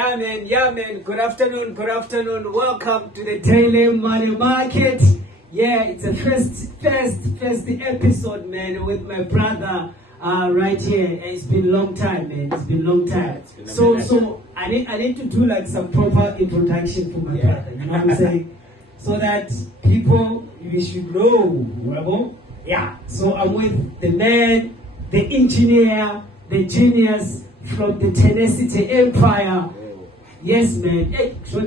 Yeah, man. Good afternoon. Welcome to the Daily Money Market. Yeah, it's a first episode, man, with my brother right here. It's been a long time, man. It's been a long time. So I need to do like some proper introduction for my brother. You know what I'm saying? So that people you should know. Yeah. So I'm with the man, the engineer, the genius from the Tenecity Empire. Yes, man. Hey, yeah,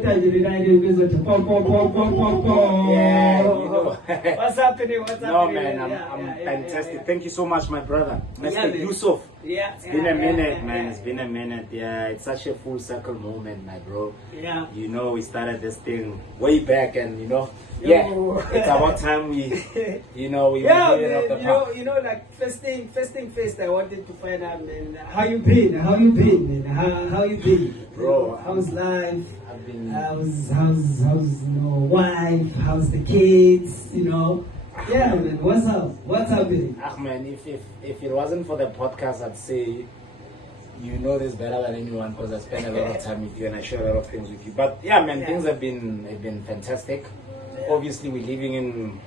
What's happening? No, man, I'm fantastic. Yeah. Thank you so much, my brother. Mr. Yusuf. It's been a minute, man. It's been a minute. Yeah, it's such a full circle moment, my bro. Yeah. You know, we started this thing way back, and it's about time we move it up the path. Like first thing first, I wanted to find out, man, how you been, man? How you been, bro? How's life? I've been. How's wife? How's the kids? Yeah, man. What's up? What's happening? Man, if it wasn't for the podcast, I'd say you know this better than anyone because I spend a lot of time with you and I share a lot of things with you. But yeah, man, things have been fantastic. Obviously, we're living in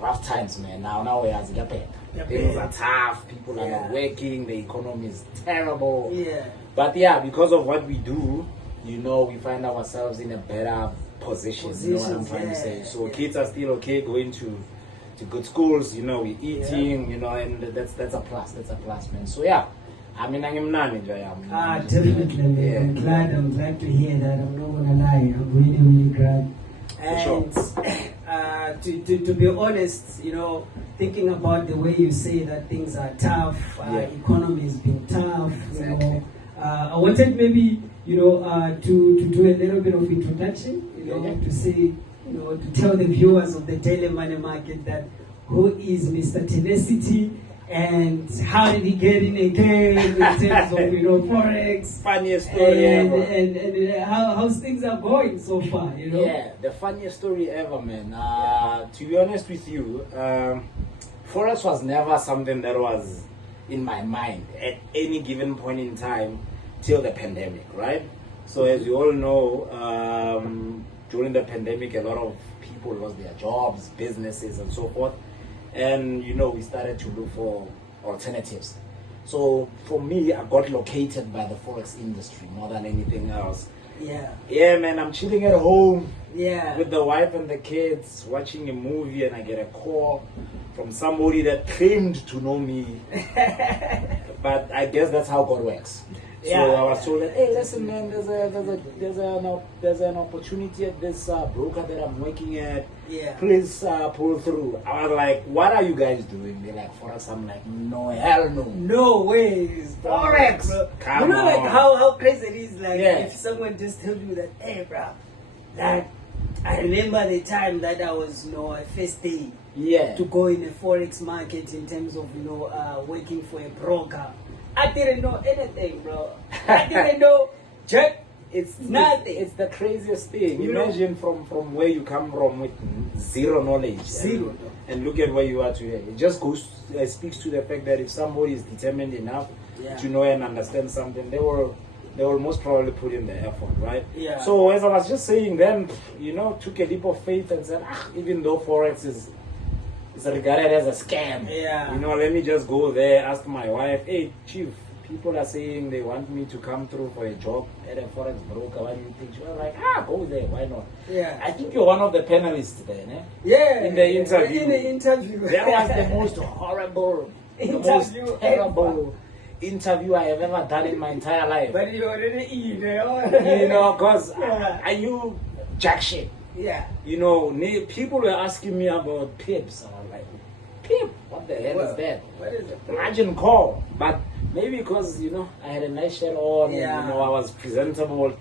rough times, man. Now we are things are tough. People are not working. The economy is terrible. Yeah. But yeah, because of what we do, we find ourselves in a better position. You know what I'm trying to say? So kids are still okay going to good schools. We're eating. And that's a plus. That's a plus, man. So yeah. Definitely, man. Yeah. I'm glad to hear that. I'm not gonna lie. I'm really glad. And to be honest, thinking about the way you say that things are tough, economy has been tough. Exactly. I wanted maybe to do a little bit of introduction. To say to tell the viewers of the Daily Money Market that who is Mr. Tenecity. And how did he get in again in terms of forex? Funniest story ever. And how things are going so far, Yeah, the funniest story ever, man. To be honest with you, forex was never something that was in my mind at any given point in time till the pandemic, right? So as you all know, during the pandemic, a lot of people lost their jobs, businesses, and so forth. And we started to look for alternatives. So for me, I got located by the forex industry more than anything else. Yeah, man, I'm chilling at home with the wife and the kids, watching a movie, and I get a call from somebody that claimed to know me. But I guess that's how God works. So I was told that, hey, listen, man, there's an opportunity at this broker that I'm working at. Please pull through. I was like, what are you guys doing? They're like, forex. I'm like, no, hell no. No ways, Forex. Come on. Like how crazy it is. Like if someone just tells you that, hey, bro, that I remember the time that I was, first day to go in the forex market in terms of, working for a broker. I didn't know anything, bro. I didn't know jack. It's nothing. It's the craziest thing. Imagine from where you come from with zero knowledge. And look at where you are today. It just speaks to the fact that if somebody is determined enough to know and understand something, they will most probably put in the effort, right? Yeah. So as I was just saying, then took a leap of faith and said, even though forex is regarded as a scam. Let me just go there, ask my wife, hey, chief, people are saying they want me to come through for a job at a forex broker. What do you think? She was like, go there, why not? I think you're one of the panelists there, ne? In the interview. In the interview. That was the most horrible, the most terrible interview I have ever done in my entire life. But you already eat, because I knew jack shit. People were asking me about pips. I was like, pip? What the hell is that? What is it? Margin call. But maybe because, I had a nice shirt on, and, I was presentable.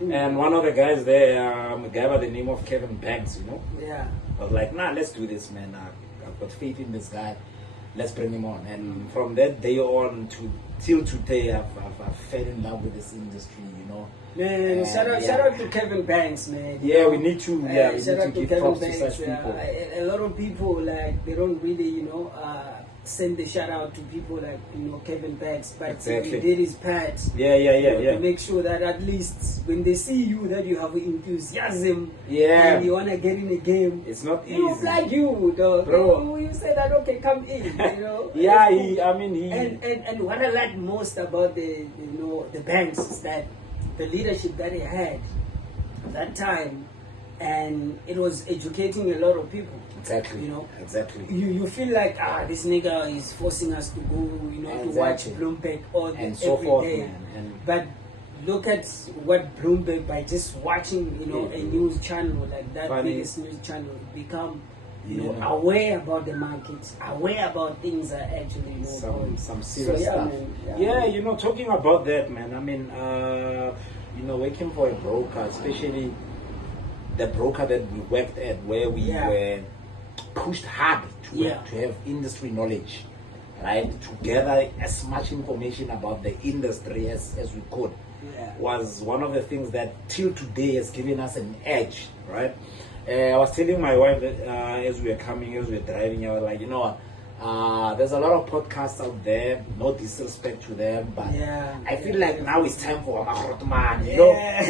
And one of the guys there, a guy by the name of Kevin Banks, I was like, let's do this, man. I've got faith in this guy. Let's bring him on. And from that day on till today, I've fell in love with this industry, Man, shout out to Kevin Banks, man. Yeah, we need to. Yeah, we shout need out to give Kevin props Banks. to such people. A lot of people they don't really, send the shout out to people like Kevin Pats, but Exactly. he did his part. To make sure that at least when they see you, that you have enthusiasm. And you wanna get in the game. It's not easy. You like you, dog. Bro. You say that okay, come in. And what I like most about the banks is that the leadership that he had at that time, and it was educating a lot of people. Exactly. Exactly. You feel like this nigga is forcing us to go, to watch Bloomberg and so every forth, day. man. But look at what Bloomberg, by just watching, a news channel like that, biggest news channel, become aware about the markets, aware about things that actually some serious stuff. Man, talking about that, man. I mean, working for a broker, especially the broker that we worked at, where we were pushed hard to have industry knowledge, right? To gather as much information about the industry as we could, was one of the things that till today has given us an edge, right? I was telling my wife that as we were driving, I was like, there's a lot of podcasts out there, no disrespect to them, but I feel like now it's time for Amakrotman,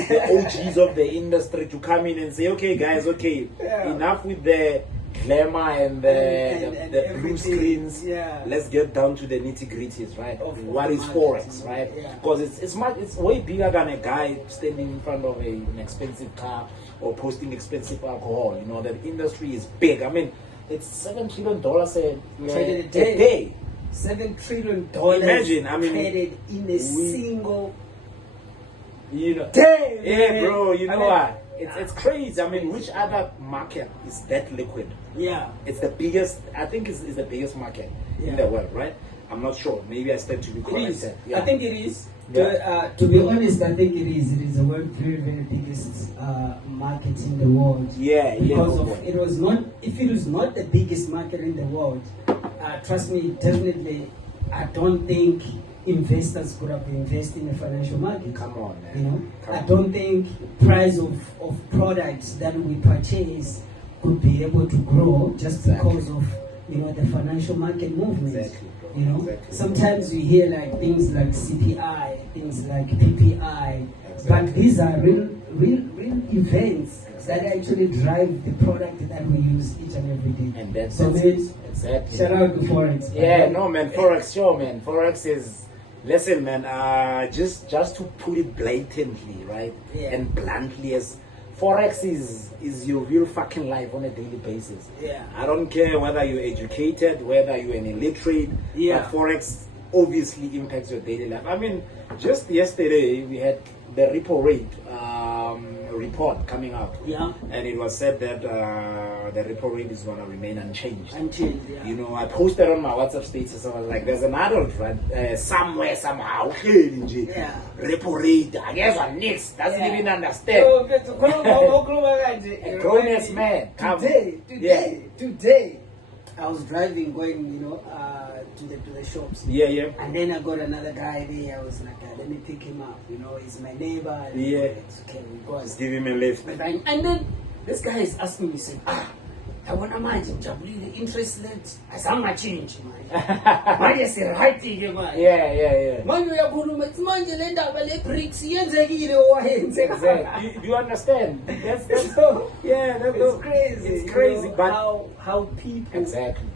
the OGs of the industry to come in and say, okay guys, enough with the glamour and the blue screens. Let's get down to the nitty-gritties, right? What is forex, right? Because it's way bigger than a guy standing in front of an expensive car or posting expensive alcohol. The industry is big. I mean, it's $7 trillion traded a day. $7 trillion. Imagine, I mean, traded in a single day. Yeah, bro. What? It's crazy. I mean, which other market is that liquid? It's the biggest. I think it's the biggest market in the world, right? I'm not sure. Maybe I stand to be corrected. I think it is. To be honest, I think it is. It is the world very, very biggest market in the world. Because it was not. If it was not the biggest market in the world, trust me, definitely, I don't think investors could have invested in the financial market. Come on, man. I don't think price of products that we purchase could be able to grow just because of the financial market movements. Sometimes we hear like things like CPI, things like PPI, but these are real events that actually drive the product that we use each and every day. And that's exactly. Shout out to forex. Forex, sure, man. Forex is. Listen, man, just to put it blatantly, right, and bluntly, as forex is your real fucking life on a daily basis. I don't care whether you're educated, whether you're an illiterate, but forex obviously impacts your daily life. I mean, just yesterday we had the repo rate report coming out, and it was said that the repo rate is going to remain unchanged. I posted on my WhatsApp status. I was like, there's an adult somewhere, somehow, repo rate, I guess on next doesn't even understand. A grown-ass man. Today, I was driving, going, to the shops. And then I got another guy there. I was like, let me pick him up. He's my neighbor. It's okay, we go. Just give him a lift. And then this guy is asking me, saying, I want to imagine, the interest rate, I saw my change, man. Man, you say, right here, man. Man, we are going to man, you end up with the bricks, you exactly. Do you understand? That's it's crazy. It's crazy, but how people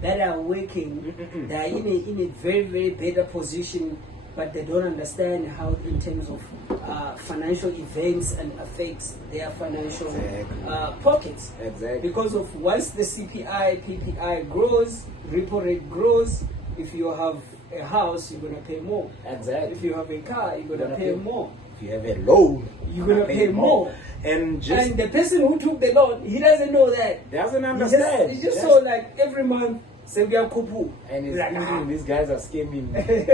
that are working, they are in a very, very better position, but they don't understand how, in terms of financial events, and affects their financial pockets. Because of once the CPI, PPI grows, repo rate grows. If you have a house, you're gonna pay more. If you have a car, you're gonna pay more. If you have a loan, you're gonna pay more. And the person who took the loan, he doesn't know that. Doesn't understand. He just saw like every month. And he's like, thinking these guys are scheming. Take.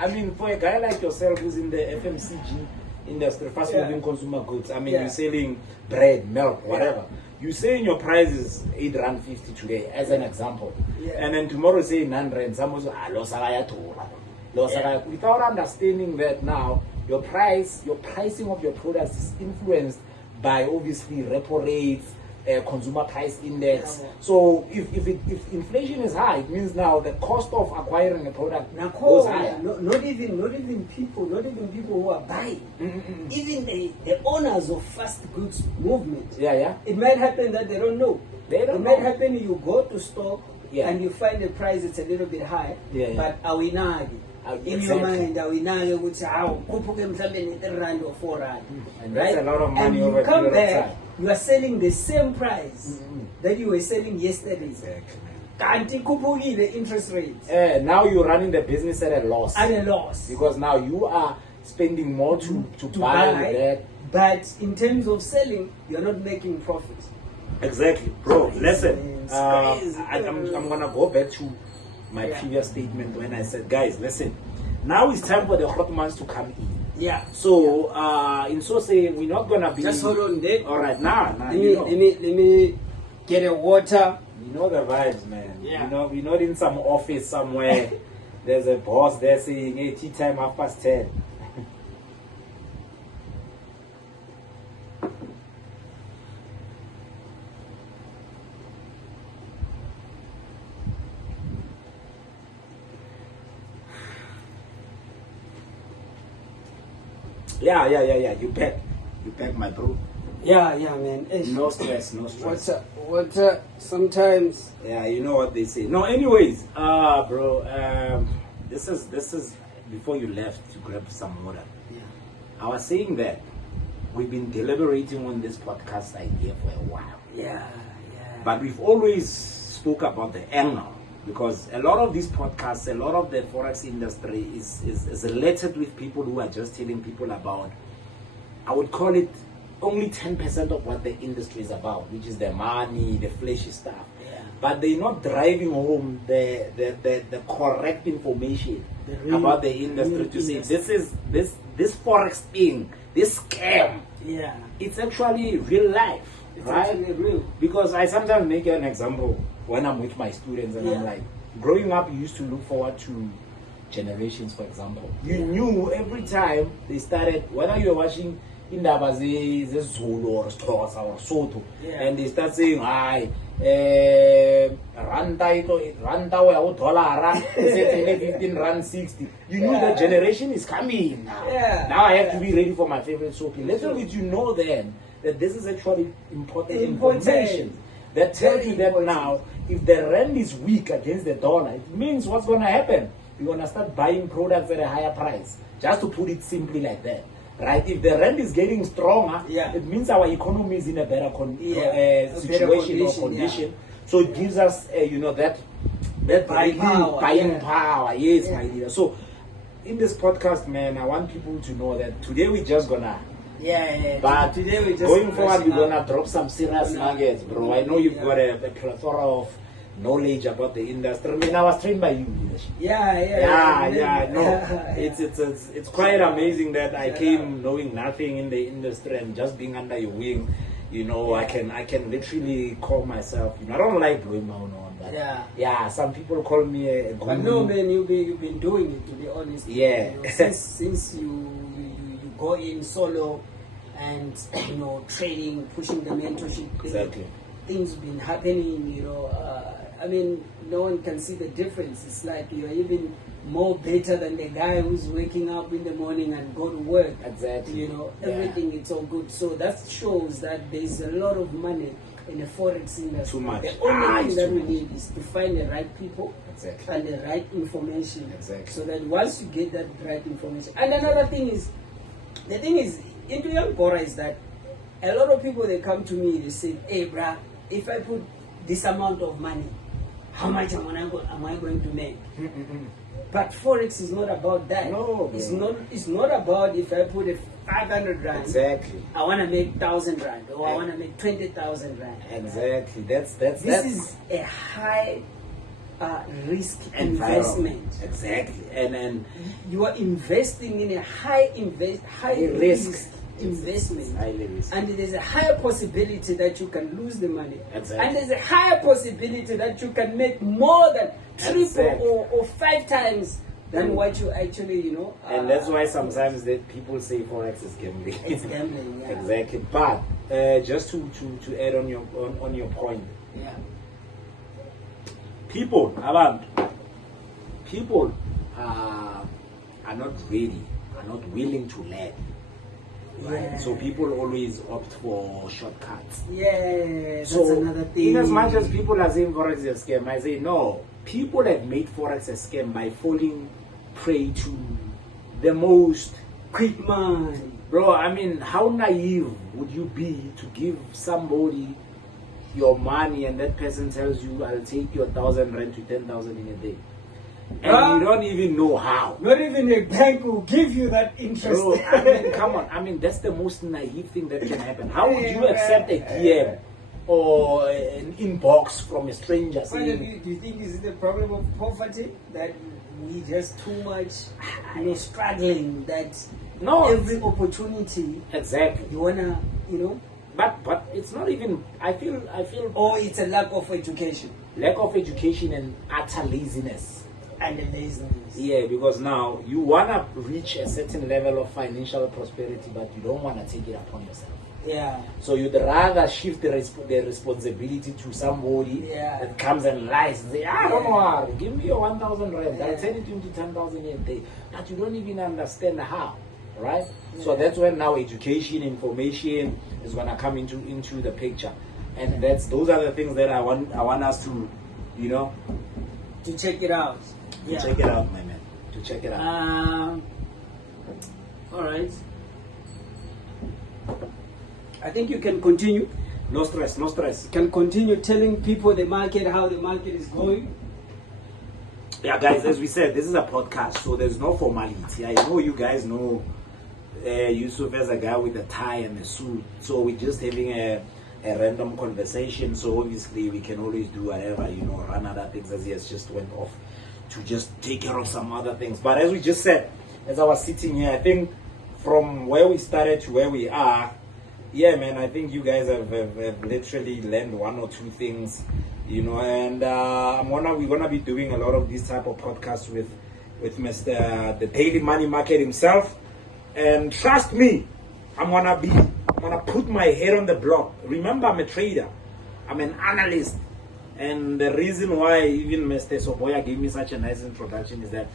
I mean, for a guy like yourself who's in the FMCG industry, fast moving consumer goods, I mean, you're selling bread, milk, whatever. You saying your price is R8.50 today, as an example. And then tomorrow say 9 rand. Someone say, without understanding that now, your pricing of your products is influenced by obviously repo rates, consumer price index. So if inflation is high, it means now the cost of acquiring a product goes higher. Not even people who are buying. Even the owners of fast goods movement. It might happen that they don't know. It might happen you go to stock and you find the price it's a little bit high, but are we nagi? In your mind, are we nagi which how rand or 4 rand? And that's a lot of money. And you over come back, time. you are selling the same price that you were selling yesterday. Exactly. The interest rates. Now you're running the business at a loss. At a loss. Because now you are spending more to buy that. But in terms of selling, you're not making profits. Exactly, bro. Listen, crazy. I'm gonna go back to my previous statement when I said, guys, listen. Now it's time for the hot months to come in. Yeah. So, in so say, we're not gonna be. Just hold on there. All right, now, let me get a water. You know the vibes, man. Yeah. You know, we're not in some office somewhere. There's a boss there saying, "Hey, tea time 10:30." Yeah. You back, my bro. Yeah, man. No stress. Water. Sometimes. Yeah, you know what they say. No, anyways, bro. This is before you left to grab some water. Yeah. I was saying that we've been deliberating on this podcast idea for a while. Yeah. But we've always spoke about the angle. Because a lot of these podcasts, a lot of the forex industry is related with people who are just telling people about, I would call it only 10% of what the industry is about, which is the money, the fleshy stuff. Yeah. But they're not driving home the correct information about the industry to say this forex thing, this scam. Yeah. It's actually real life. It's right? actually real. Because I sometimes make an example when I'm with my students and I'm like, growing up, you used to look forward to generations, for example. You knew every time they started, whether you were watching indaba zezulu or Xhosa or Sotho, and they start saying, hi, ranta or dollar, 15 rand 60. You knew that generation is coming now. Now I have to be ready for my favorite soap. Little did you know then that this is actually important information that tells you that now, if the rand is weak against the dollar, it means what's going to happen? You're going to start buying products at a higher price. Just to put it simply like that. Right? If the rand is getting stronger, it means our economy is in a better situation or condition. So it gives us, that buying power. Yes, my dear. So in this podcast, man, I want people to know that today we're just going to But today we just going forward, we're gonna drop some serious nuggets, bro. I know you've got a plethora of knowledge about the industry. I mean, I was trained by you, leadership. No, it's quite amazing that I came knowing nothing in the industry and just being under your wing. You know, I can literally call myself. You know, I don't like blowing my own horn, but some people call me a guru. But no, man, you've been doing it, to be honest. Yeah. You know, since you go in solo and training, pushing the mentorship thing, exactly. Things been happening. I mean, no one can see the difference. It's like you're even more better than the guy who's waking up in the morning and go to work. Exactly. Everything, it's all good. So that shows that there's a lot of money in the forex industry. Too much. The only thing that we need is to find the right people and the right information. Exactly. So that once you get that right information. And another thing is, the thing is, into Yankora is that a lot of people, they come to me, they say, hey, bruh, if I put this amount of money, how much am I going to make? But forex is not about that. No, it's not about if I put a 500 rand. Exactly. I want to make 1,000 rand, or I want to make 20,000 rand. Exactly. This is a high risk investment. Exactly. And you are investing in a high risk investment. Highly risk. And there's a higher possibility that you can lose the money. Exactly. And there's a higher possibility that you can make more than triple or 5 times than what you actually, and that's why sometimes that people say forex is gambling. It's gambling, Exactly. But just to add on your point. Yeah. People are not ready, are not willing to learn. Right? Yeah. So people always opt for shortcuts. Yeah, that's So another thing. in as much as people are saying forex is a scam, I say no. People have made forex a scam by falling prey to the most quick money. Bro, I mean, how naive would you be to give somebody your money and that person tells you, I'll take your 1,000 rand to 10,000 in a day? And you don't even know how. Not even a bank will give you that interest. Bro, I mean, come on. I mean, that's the most naive thing that can happen. How would you accept a DM or an inbox from a stranger saying... Do you think is it a problem of poverty? That we just too much, struggling, that every opportunity... Exactly. You wanna, But it's not even... I feel... Or it's a lack of education. Lack of education and utter laziness. And the laziness. Yeah, because now you want to reach a certain level of financial prosperity, but you don't want to take it upon yourself. Yeah. So you'd rather shift the responsibility to somebody that comes and lies and say, don't worry, give me your 1,000 rand, I'll turn it into 10,000 a day. But you don't even understand how, right? Yeah. So that's when now education, information is going to come into the picture. And those are the things that I want us to, to check it out. Check it out, my man. To check it out. All right. I think you can continue. No stress, no stress. You can continue telling people the market, how the market is going. Yeah, guys, as we said, this is a podcast, so there's no formality. I know you guys know Yusuf as a guy with a tie and a suit, so we're just having a random conversation. So obviously we can always do whatever, run other things, as he has just went off to just take care of some other things. But as we just said, as I was sitting here, I think from where we started to where we are, yeah, man, I think you guys have literally learned one or two things, and we're gonna be doing a lot of these type of podcasts with Mr. the Daily Money Market himself. And trust me, I'm gonna put my head on the block. Remember, I'm a trader, I'm an analyst. And the reason why even Mr. Soboya gave me such a nice introduction is that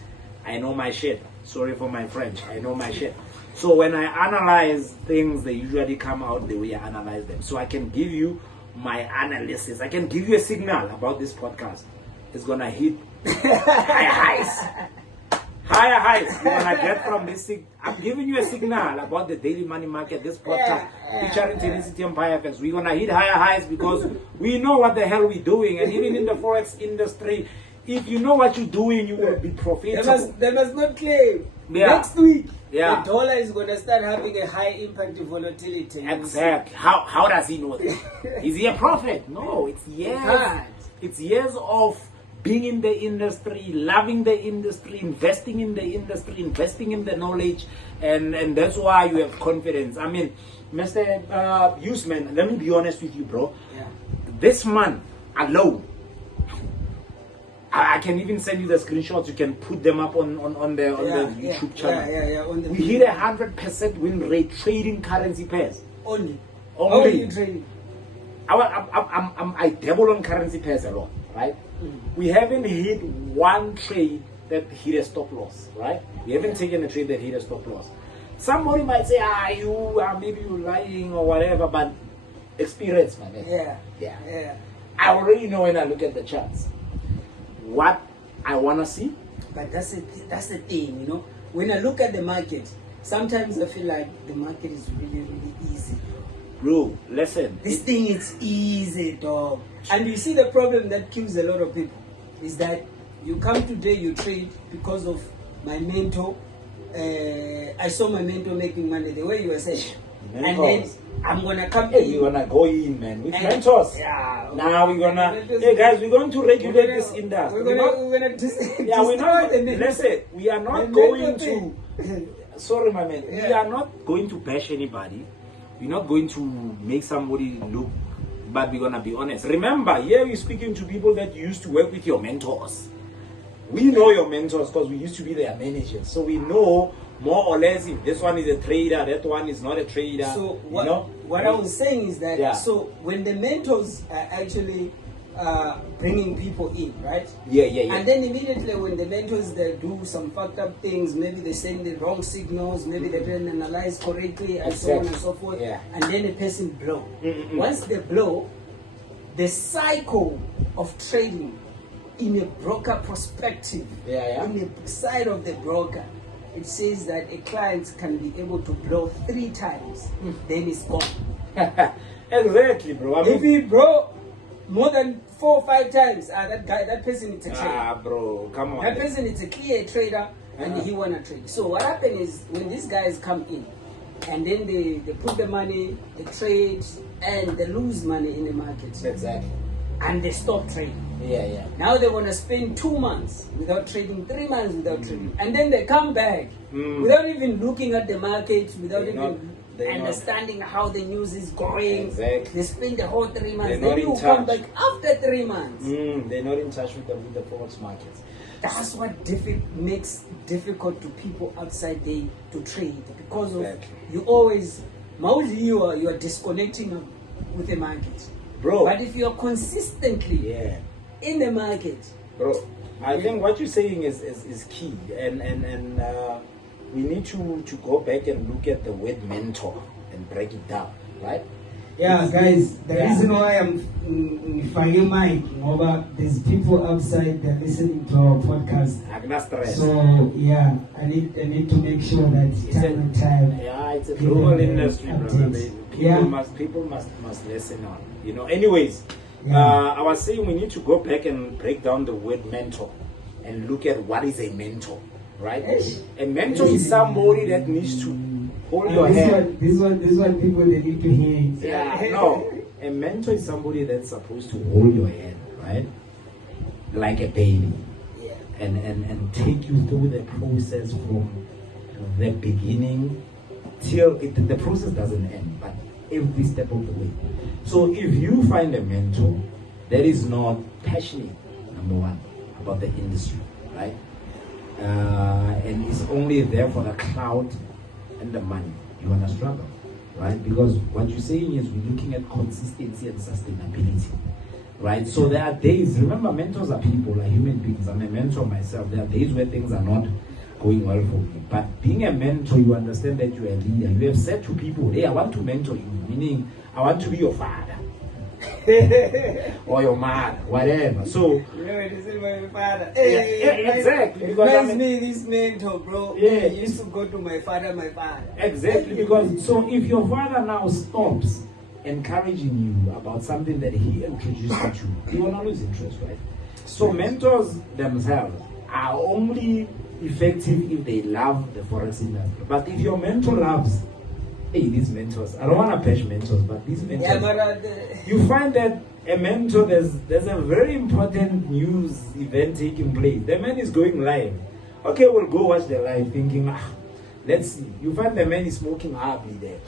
I know my shit. Sorry for my French. I know my shit. So when I analyze things, they usually come out the way I analyze them. So I can give you my analysis. I can give you a signal about this podcast. It's going to hit higher highs. Higher highs you're going to get from this. I'm giving you a signal about the Daily Money Market, this podcast, featuring Tenecity Empire Fans. We're going to hit higher highs because we know what the hell we're doing. And even in the forex industry, if you know what you're doing, you will be profitable. They must not claim. Next week, the dollar is going to start having a high impact of volatility. Exactly. How does he know that? Is he a prophet? No, it's years. It's years of being in the industry, loving the industry, investing in the industry, investing in the knowledge, and that's why you have confidence. I mean, Mr. Usman, let me be honest with you, bro. Yeah. This month alone, I can even send you the screenshots. You can put them up on the YouTube channel. We hit 100% win rate trading currency pairs. Only. How are you trading? I dabble on currency pairs a lot, right? We haven't hit one trade that hit a stop loss, right? We haven't taken a trade that hit a stop loss. Somebody might say, maybe you're lying or whatever, but experience, man. Yeah. I already know when I look at the charts what I want to see. But that's the thing, When I look at the market, sometimes I feel like the market is really, really easy. Bro, listen. This thing is easy, dog. And you see the problem that kills a lot of people is that you come today, you trade because of my mentor. I saw my mentor making money the way you were saying. And then I'm going to come in. We're going to go in, man. With mentors. Yeah. Now we're going to... Hey, guys, we're going to regulate this industry. We're going to listen, we are not going to... Sorry, my man. We are not going to bash anybody. We're not going to make somebody look... But we're going to be honest. Remember, here we're speaking to people that used to work with your mentors. We know your mentors because we used to be their managers. So we know more or less if this one is a trader, that one is not a trader. So you know? what I was saying is that Yeah. so when the mentors are actually bringing people in, right? Yeah. And then immediately when the mentors they do some fucked up things, maybe they send the wrong signals, maybe they didn't analyze correctly, and so on and so forth. Yeah. And then a person blow. Mm-mm. Once they blow, the cycle of trading in a broker perspective, Yeah. in the side of the broker, it says that a client can be able to blow 3 times, then it's gone. Exactly, bro. I mean, If he blow more than 4 or 5 times, that person is a trader. bro, come on. That person is a clear trader and he wanna trade. So what happened is when these guys come in and then they put the money, they trade, and they lose money in the market. Exactly. And they stop trading. Yeah. Now they want to spend 2 months without trading, 3 months without trading, and then they come back without even looking at the market, without They're understanding how the news is going. Exactly. They spend the whole 3 months. They're not Then you in come touch. back after 3 months. They're not in touch with the forex markets. That's what makes difficult to people outside there to trade because of Exactly. you always, mostly you are disconnecting with the market. Bro. But if you are consistently Yeah. in the market, Bro, I think what you're saying is key, and we need to go back and look at the word mentor and break it down, right? yeah, guys, the Yeah. reason why I'm finding mic over there's people outside they're listening to our podcast. Agna stress. So yeah, I need to make sure that It's time and time. Yeah, it's a give global them the industry, brother. updates. People must listen on. You know. Anyways, Yeah. I was saying we need to go back and break down the word mentor and look at what is a mentor, right? Yes. A mentor is somebody that needs to hold your hand. This one, people they need to hear. it. Yeah, no. A mentor is somebody that's supposed to hold your hand, right? Like a baby. Yeah. And take you through the process from the beginning till the process doesn't end, but every step of the way. So if you find a mentor that is not passionate, number one, about the industry, right? And is only there for the clout and the money, you're gonna struggle, right? Because what you're saying is we're looking at consistency and sustainability, right? So there are days, remember mentors are people, are human beings. I'm a mentor myself. There are days where things are not going well for me. But being a mentor, you understand that you're a leader. You have said to people, hey, I want to mentor you, meaning I want to be your father. Or your mother, whatever. So This is my father. yeah, exactly. It Because reminds me this mentor, bro. Yeah. I used to go to my father. exactly, because so if your father now stops encouraging you about something that he introduced you to, he will not lose interest, right? So mentors themselves are only effective if they love the forex industry. But if your mentor loves, hey, these mentors, I don't want to bash mentors, but these mentors, Yeah, but you find that a mentor, there's a very important news event taking place. The man is going live. Okay, we'll go watch the live thinking, let's see. You find the man is smoking hardly there.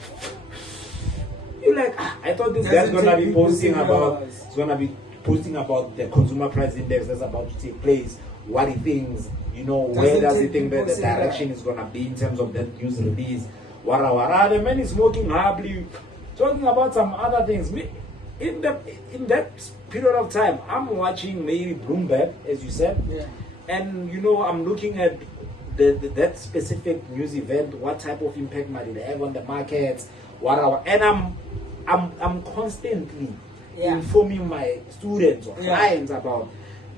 You're like, I thought this guy's gonna be posting about, it's gonna be posting about the consumer price index that's about to take place, what he thinks, where does he think that the direction is gonna be in terms of that news release. Wara wara, the man is smoking hardly, talking about some other things. In that period of time, I'm watching maybe Bloomberg, as you said, yeah. and I'm looking at that specific news event, what type of impact might it have on the markets, and I'm constantly informing my students or clients about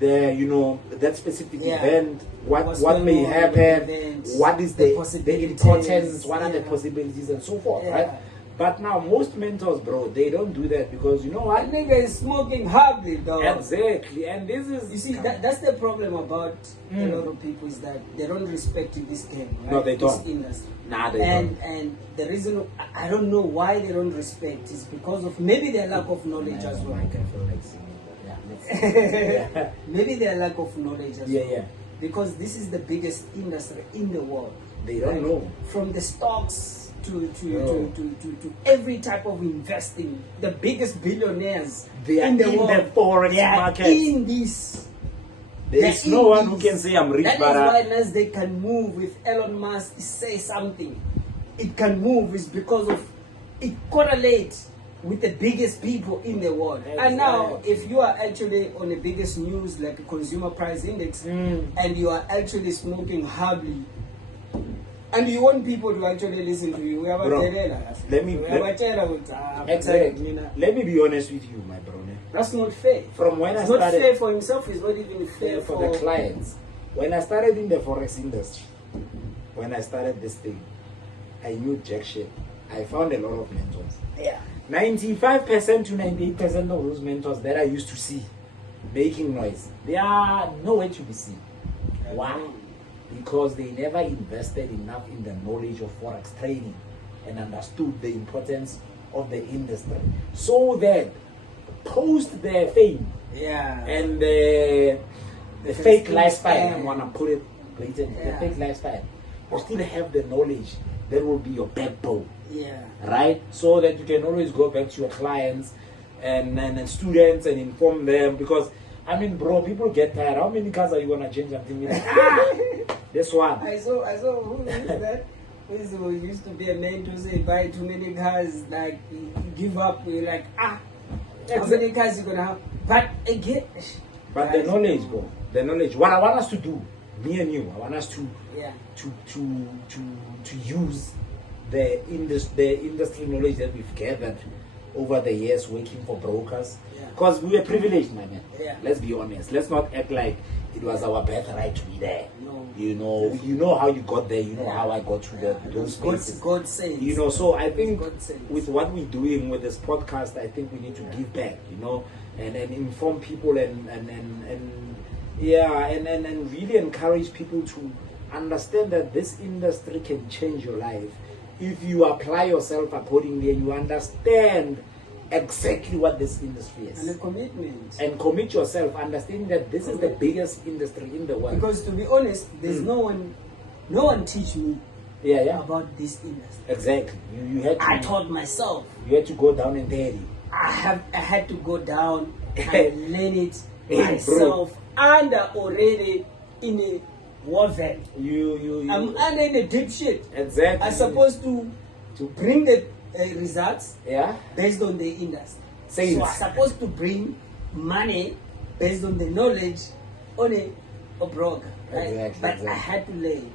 that specific event, what may happen, what is the importance, what are the possibilities, and so forth, right? But now most mentors, bro, they don't do that because you know what? That nigga is smoking hardly, dog. Exactly, and this is... You see, that's the problem about a lot of people is that they don't respect this game, right? No, they don't. This industry. Nah, they don't. And the reason, I don't know why they don't respect is because of maybe their lack of knowledge as well. I can feel like singing, but yeah. Maybe their lack of knowledge as well. Yeah. Because this is the biggest industry in the world. They don't know. From the stocks to every type of investing, the biggest billionaires They are in the in world, the forex they are market. in this There is no one who can say I'm rich, That is but why Nasdaq can move if Elon Musk say something. It can move is because of it correlates with the biggest people in the world. Exactly. And now, if you are actually on the biggest news like a consumer price index, and you are actually smoking hardly, and you want people to actually listen to you, let me be honest with you, my brother. That's not fair. From when it's I started, not fair for himself. It's not even fair for the clients. When I started in the forex industry, when I started this thing, I knew jack shit. I found a lot of mentors. Yeah. 95% to 98% of those mentors that I used to see making noise, they are nowhere to be seen. Why? Because they never invested enough in the knowledge of forex trading and understood the importance of the industry. So that post their fame and the fake lifestyle, I want to put it blatantly, the fake lifestyle, you still have the knowledge that will be your backbone. Right? So that you can always go back to your clients and students and inform them. Because, I mean, bro, people get tired. How many cars are you going to change? I'm thinking, this one. I saw who is that? Who used to be a man to say, buy too many cars, like, you give up, you're like, how many cars you going to have? But again, but the knowledge, bro, the knowledge. What I want us to do, me and you, I want us to use the industry knowledge that we've gathered over the years working for brokers. Because we were privileged, my man. Let's be honest. Let's not act like it was our birthright to be there. No. You know how you got there. You know how I got to those spaces. God says. You know, so I think with what we're doing with this podcast, I think we need to give back. You know, and inform people and really encourage people to understand that this industry can change your life if you apply yourself accordingly and you understand exactly what this industry is. And a commitment. And commit yourself, understanding that this is the biggest industry in the world. Because to be honest, there's no one teach me about this industry. Exactly. You had to, I taught myself. You had to go down and dirty. I had to go down and learn it myself under already in a warfare. I'm under in a deep shit. Exactly. I'm supposed to bring the results based on the industry. So I'm supposed to bring money based on the knowledge on a broker. Right? Exactly. But I had to learn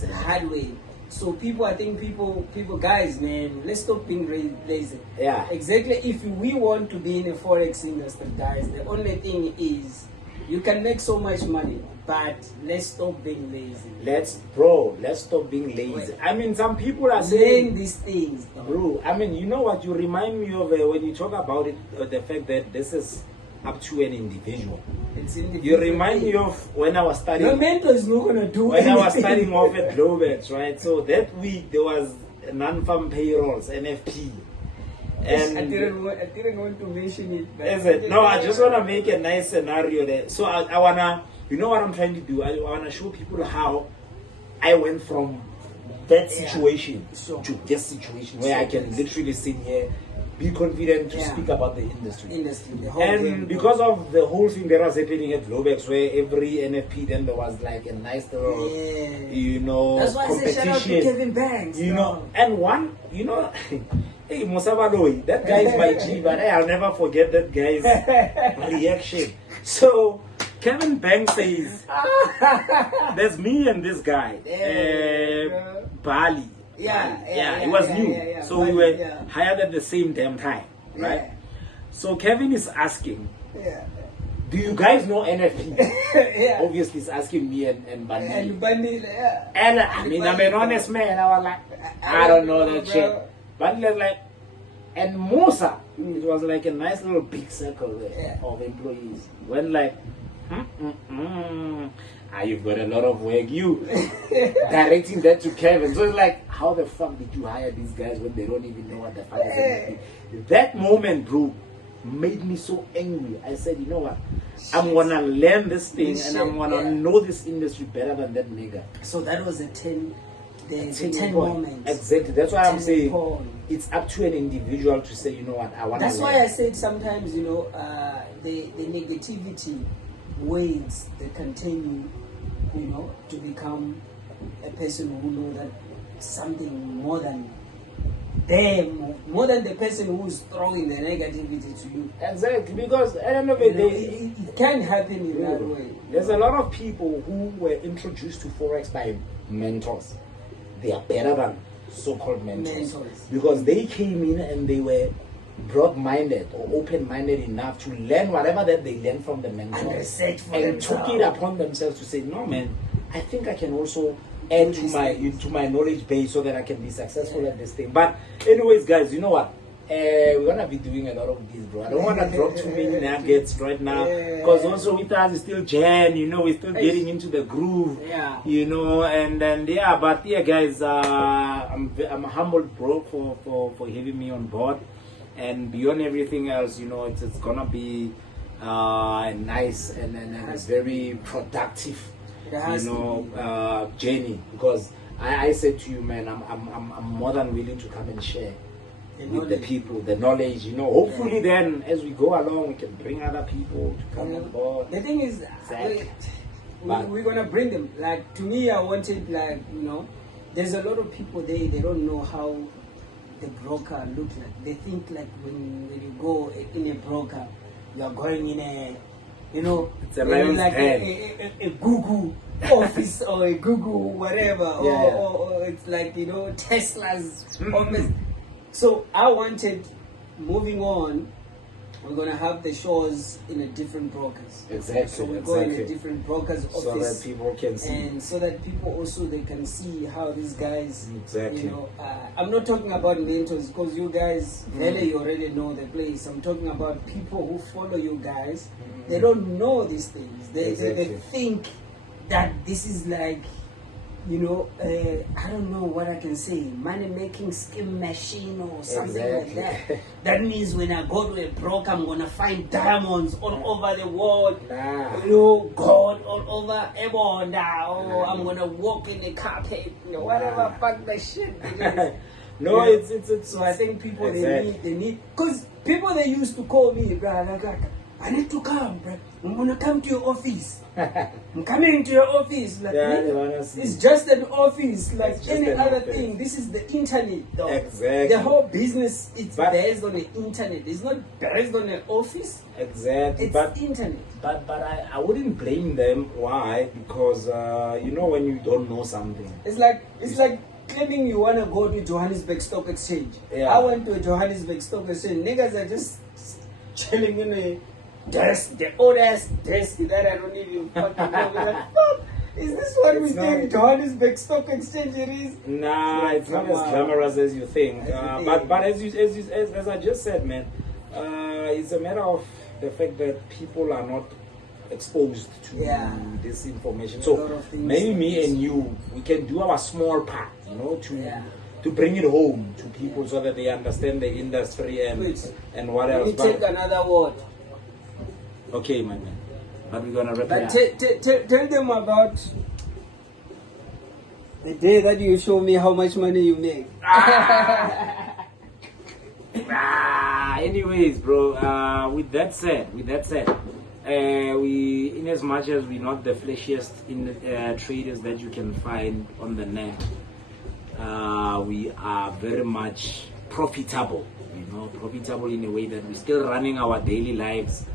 the hard way. So I think people, guys, man, let's stop being lazy. Exactly. If we want to be in a forex industry, guys, the only thing is you can make so much money, but let's stop being lazy. Let's stop being lazy. I mean, some people are saying these things, bro. I mean, you know what? You remind me of when you talk about it, the fact that this is up to an individual. You remind me of when I was studying. Your mentor is not gonna do when anything. I was studying off at Globex, right? So that week there was non-farm payrolls, NFP. And I didn't want to mention it. But is it? No, I just want to make a nice scenario there. So I wanna, you know what I'm trying to do? I wanna show people how I went from that situation to this situation where I can literally sit here, be confident to speak about the industry. The whole And game, because of the whole thing that was happening at Globex, where every NFP then there was like a nice little, that's why I say shout out to Kevin Banks. And one, hey, Musabaloi, that guy is my G, but I'll never forget that guy's reaction. So, Kevin Banks says, there's me and this guy, Bali. It was new. So we were hired at the same damn time, right? So Kevin is asking, do you guys know NFP? Obviously, he's asking me and Bandi. And I mean, I'm an honest man. I was like, I don't know that shit. But like, and Musa, it was like a nice little big circle there of employees. When like, you've got a lot of work. You directing that to Kevin. So it's like, how the fuck did you hire these guys when they don't even know what the fuck is NFP? That moment, bro, made me so angry. I said, you know what? I'm gonna learn this thing and I'm gonna know this industry better than that nigga. So that was a 10 moment. Exactly. That's why I'm saying it's up to an individual to say, you know what, I want to. That's why I said sometimes, the negativity ways that can turn you, to become a person who know that something more than them, more than the person who's throwing the negativity to you. Exactly, because at the end of the day, it can happen in that way. There's a lot of people who were introduced to forex by mentors. They are better than so-called mentors because they came in and they were broad-minded or open-minded enough to learn whatever that they learned from the mentors and took it upon themselves to say, no man, I think I can also add to my knowledge base so that I can be successful at this thing. But anyways, guys, you know what? We're gonna be doing a lot of this, bro. I don't want to drop too many nuggets right now because also with us it's still Jan, we're still getting into the groove, and then but guys, I'm humbled, bro, for having me on board, and beyond everything else, it's gonna be nice and a very productive, journey, because I said to you, man, I'm more than willing to come and share with the people the knowledge, hopefully then as we go along we can bring other people to come on board. The thing is, we're gonna bring them. Like, to me, I wanted, there's a lot of people they don't know how the broker look like. They think like when you go in a broker, you are going in a it's a lion's like den. a Google office or a Google whatever, or it's like Tesla's office. So I wanted, moving on, we're gonna have the shows in a different brokers. Exactly. So we go in a different brokers office, so that people can see, and so that people also they can see how these guys. Exactly. I'm not talking about mentors because you guys, you already know the place. I'm talking about people who follow you guys. They don't know these things. They think that this is like, I don't know what I can say, money-making scheme machine or something like that. That means when I go to a broker, I'm going to find diamonds all over the world, gold all over Ebonda, or I'm going to walk in the carpet, whatever, fuck that shit. No, it's so I think people, they need, because people, they used to call me, bro, I need to come, bro. I'm going to come to your office. I'm coming to your office. Like, it's just an office, like any other thing. This is the internet, though. Exactly. The whole business, it's based on the internet. It's not based on the office. Exactly. It's internet. But I wouldn't blame them. Why? Because when you don't know something, it's like claiming you want to go to Johannesburg Stock Exchange. I went to Johannesburg Stock Exchange. Niggas are just chilling in a desk, the old ass desk that I don't even fucking know. Like, is this what we think Johannesburg Stock Exchange it is? Nah, it's not as glamorous as you think. But as I just said, man, it's a matter of the fact that people are not exposed to this information. So maybe me and you, we can do our small part, to bring it home to people so that they understand the industry and what else. Let me take another word. Okay, my man. But we're gonna wrap it up. Tell them about the day that you show me how much money you make. Anyways, bro. With that said, we, in as much as we're not the flashiest traders that you can find on the net, we are very much profitable. Profitable in a way that we're still running our daily lives.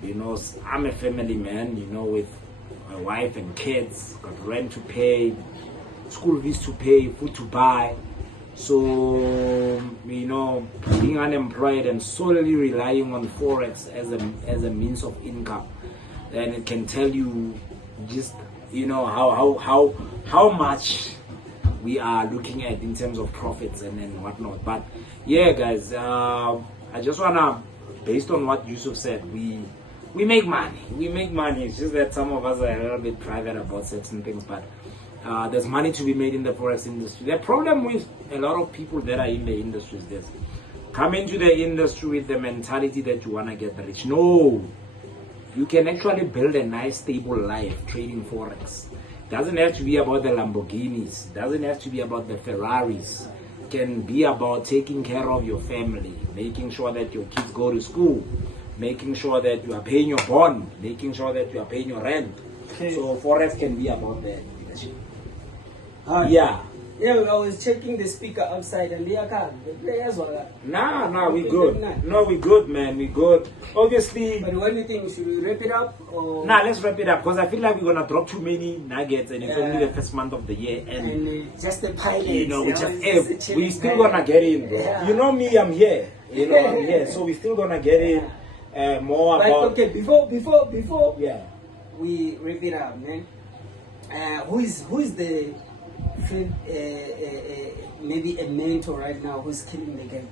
I'm a family man, with my wife and kids, got rent to pay, school fees to pay, food to buy. So, being unemployed and solely relying on forex as a means of income, then it can tell you just how much we are looking at in terms of profits and whatnot. But yeah, guys, I just wanna, based on what Yusuf said, we make money. It's just that some of us are a little bit private about certain things, but there's money to be made in the forex industry. The problem with a lot of people that are in the industry is this: come into the industry with the mentality that you want to get rich. No, you can actually build a nice stable life trading forex. Doesn't have to be about the Lamborghinis, doesn't have to be about the Ferraris. It can be about taking care of your family, making sure that your kids go to school, making sure that you are paying your bond, making sure that you are paying your rent. Okay. So forex can be about that. Yeah. Yeah, I was checking the speaker outside and the players were. Nah, we good. No, we good, man. We good. Obviously. But what do you think? Should we wrap it up? Or? Nah, let's wrap it up because I feel like we're gonna drop too many nuggets and it's only the first month of the year and just the pilot. You know, we still gonna get in, bro. Yeah. You know me, I'm here. You know, I'm here. So we still gonna get in more right, about. Okay, before yeah, we wrap it up, man. Who is the maybe a mentor right now who's killing the game?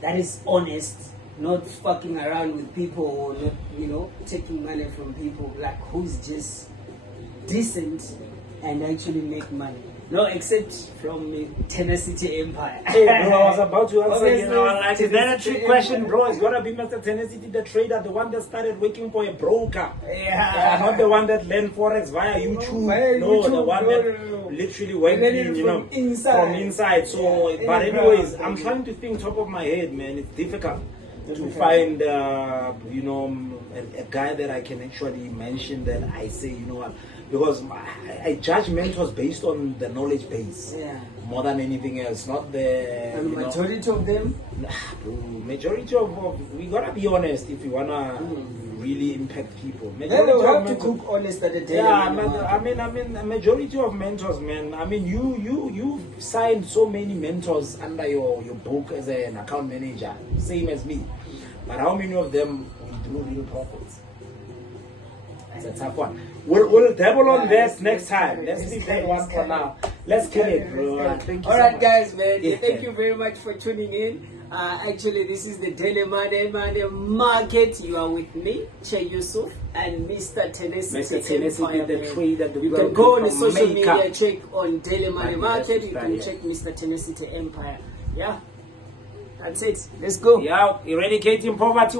That is honest, not fucking around with people or not, you know, taking money from people. Like who's just decent and actually make money. No, except from the Tenecity Empire. Hey, bro, I was about to answer. Obviously, You know, like, is that a trick Tenecity question, Empire. bro? It's gonna be Mr. Tenecity, the trader, the one that started working for a broker. Yeah. Not the one that learned forex via YouTube. Via No, YouTube. the one No, that no. literally went Learned in, it you know, from inside. from inside. So, Yeah. but Any anyways, ground, I'm baby. trying to think top of my head, man. It's difficult to find, you know, a guy that I can actually mention that I say, you know what, because I judge mentors based on the knowledge base. Yeah. More than anything else, not the And you know, majority of them. majority of we gotta be honest if we wanna really impact people. Then Majority we have of to mentors, cook honest at the day. yeah, I mean, a majority of mentors, man. I mean, you signed so many mentors under your book as an account manager, same as me. But how many of them drew real profits? That's a tough one. We'll dabble on that next time. Let's leave that one for now. Let's kill it, bro. Thank you. All so right, much. guys, man. Yeah. Thank you very much for tuning in. Actually, this is the Daily Money Market. You are with me, Che Yusuf, and Mr. Tenecity. Mr. Tenecity, the trader, the You can go on the from social Jamaica. media, check on Daily Money Right, Market. that's You can right, check Mr. Tenecity Empire. Yeah, that's it. Let's go. Yeah, eradicating poverty.